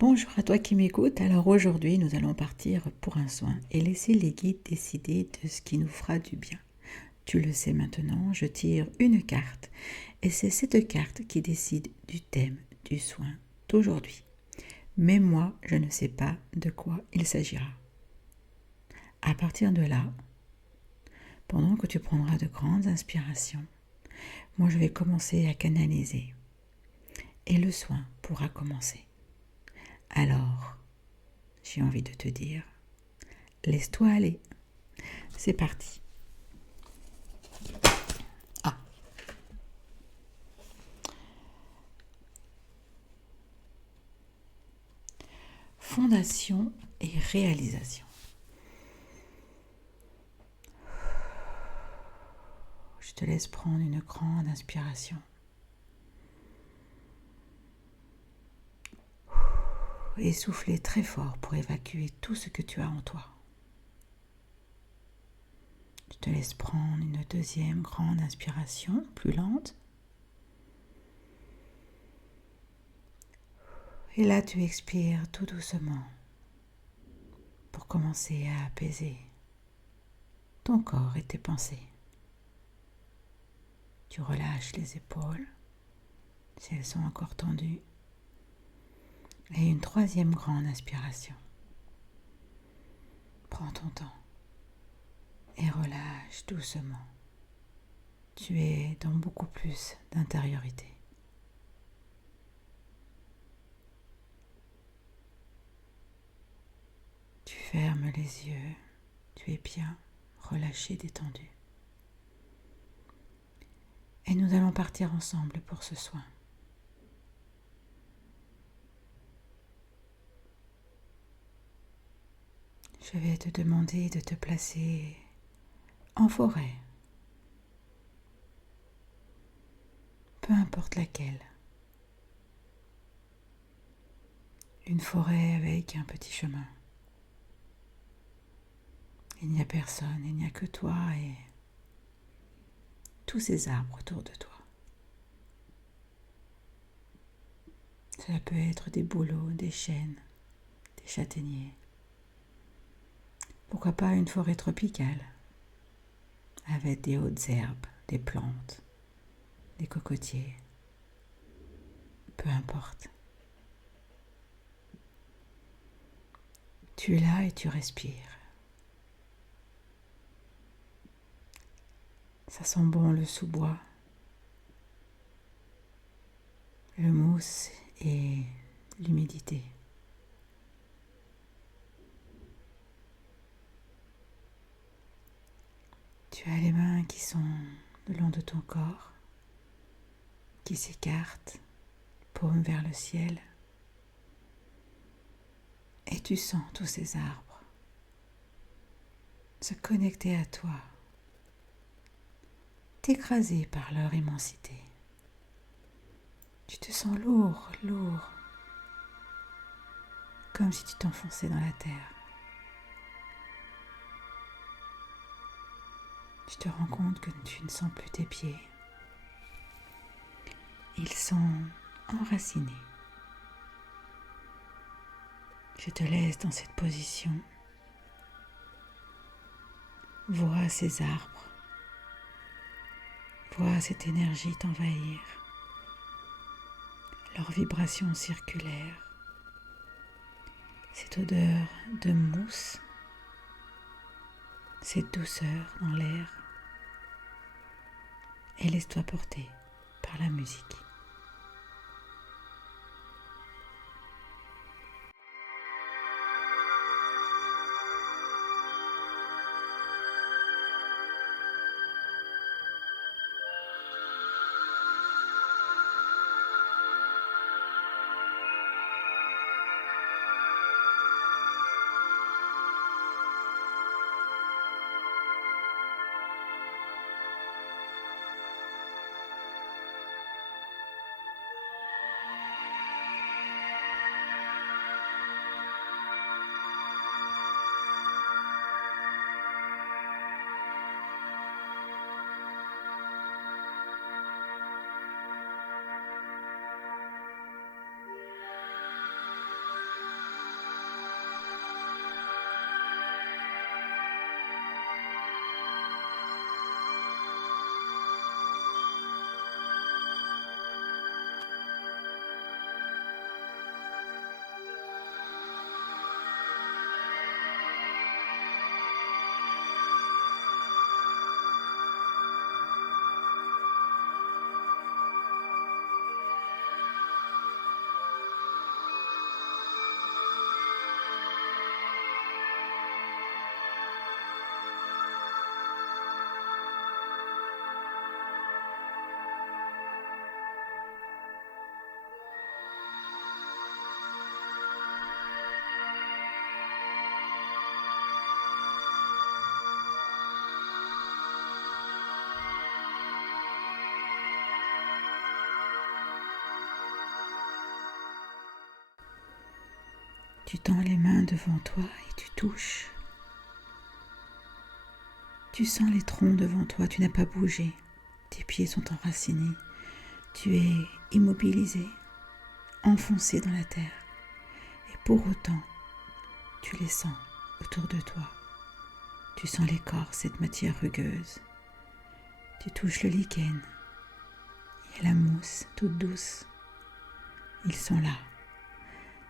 Bonjour à toi qui m'écoutes. Alors aujourd'hui, nous allons partir pour un soin et laisser les guides décider de ce qui nous fera du bien. Tu le sais maintenant, je tire une carte et c'est cette carte qui décide du thème du soin d'aujourd'hui. Mais moi, je ne sais pas de quoi il s'agira. À partir de là, pendant que tu prendras de grandes inspirations, moi je vais commencer à canaliser et le soin pourra commencer. Alors, j'ai envie de te dire, laisse-toi aller. C'est parti. Ah, fondation et réalisation. Je te laisse prendre une grande inspiration. Et souffler très fort pour évacuer tout ce que tu as en toi. Je te laisse prendre une deuxième grande inspiration, plus lente. Et là, tu expires tout doucement pour commencer à apaiser ton corps et tes pensées. Tu relâches les épaules, si elles sont encore tendues. Et une troisième grande inspiration. Prends ton temps et relâche doucement. Tu es dans beaucoup plus d'intériorité. Tu fermes les yeux, tu es bien relâché, détendu. Et nous allons partir ensemble pour ce soin. Je vais te demander de te placer en forêt, peu importe laquelle. Une forêt avec un petit chemin. Il n'y a personne, il n'y a que toi et tous ces arbres autour de toi. Cela peut être des bouleaux, des chênes, des châtaigniers. Pourquoi pas une forêt tropicale avec des hautes herbes, des plantes, des cocotiers. Peu importe. Tu es là et tu respires. Ça sent bon le sous-bois, le mousse et l'humidité. Tu as les mains qui sont le long de ton corps, qui s'écartent, paume vers le ciel. Et tu sens tous ces arbres se connecter à toi, t'écraser par leur immensité. Tu te sens lourd, lourd, comme si tu t'enfonçais dans la terre. Tu te rends compte que tu ne sens plus tes pieds. Ils sont enracinés. Je te laisse dans cette position. Vois ces arbres. Vois cette énergie t'envahir. Leurs vibrations circulaires. Cette odeur de mousse. Cette douceur dans l'air. Et laisse-toi porter par la musique. Tu tends les mains devant toi et tu touches. Tu sens les troncs devant toi, tu n'as pas bougé. Tes pieds sont enracinés. Tu es immobilisé, enfoncé dans la terre. Et pour autant, tu les sens autour de toi. Tu sens l'écorce, cette matière rugueuse. Tu touches le lichen. Il y a la mousse toute douce. Ils sont là.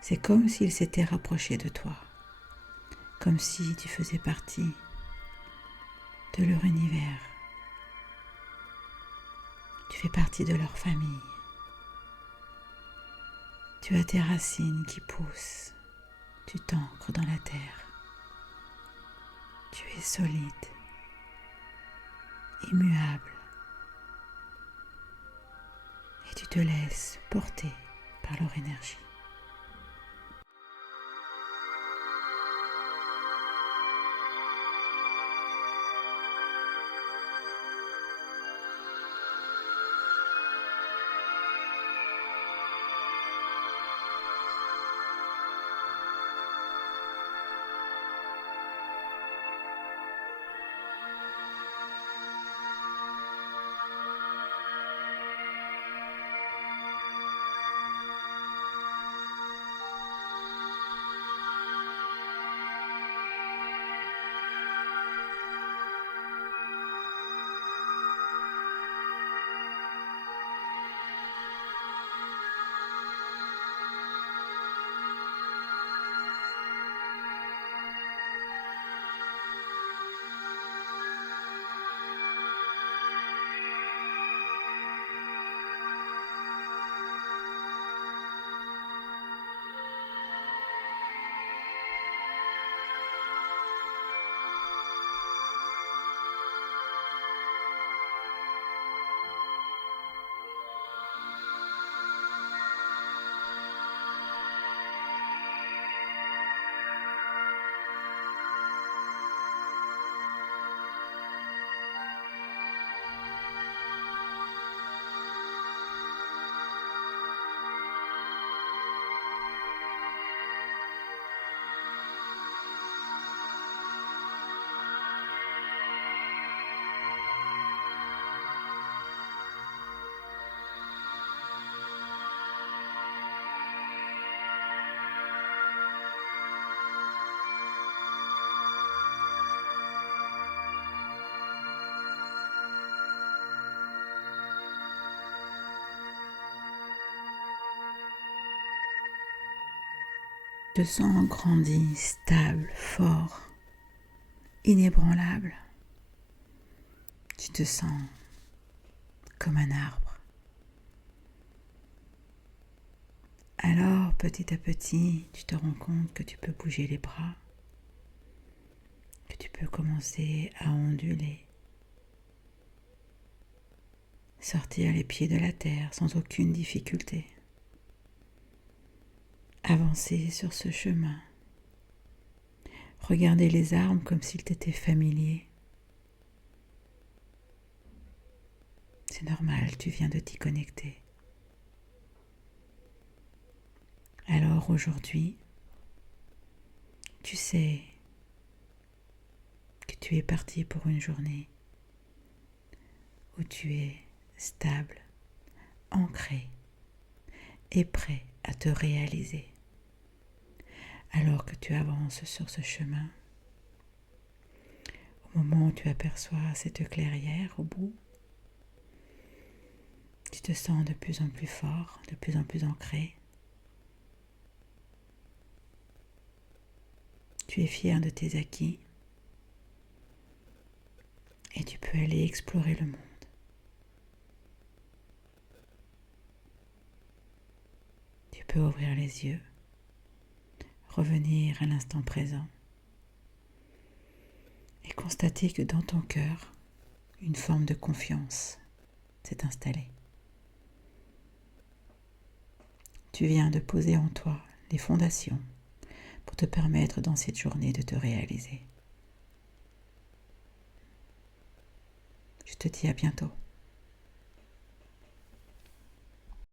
C'est comme s'ils s'étaient rapprochés de toi. Comme si tu faisais partie de leur univers. Tu fais partie de leur famille. Tu as tes racines qui poussent. Tu t'ancres dans la terre. Tu es solide, immuable. Et tu te laisses porter par leur énergie. Tu te sens grandi, stable, fort, inébranlable. Tu te sens comme un arbre. Alors, petit à petit, tu te rends compte que tu peux bouger les bras, que tu peux commencer à onduler, sortir les pieds de la terre sans aucune difficulté, avancer sur ce chemin, regarder les arbres comme s'ils t'étaient familiers. C'est normal, tu viens de t'y connecter. Alors aujourd'hui, tu sais que tu es parti pour une journée où tu es stable, ancré et prêt à te réaliser. Alors que tu avances sur ce chemin, au moment où tu aperçois cette clairière au bout, tu te sens de plus en plus fort, de plus en plus ancré. Tu es fier de tes acquis et tu peux aller explorer le monde. Tu peux ouvrir les yeux, revenir à l'instant présent et constater que dans ton cœur, une forme de confiance s'est installée. Tu viens de poser en toi les fondations pour te permettre dans cette journée de te réaliser. Je te dis à bientôt.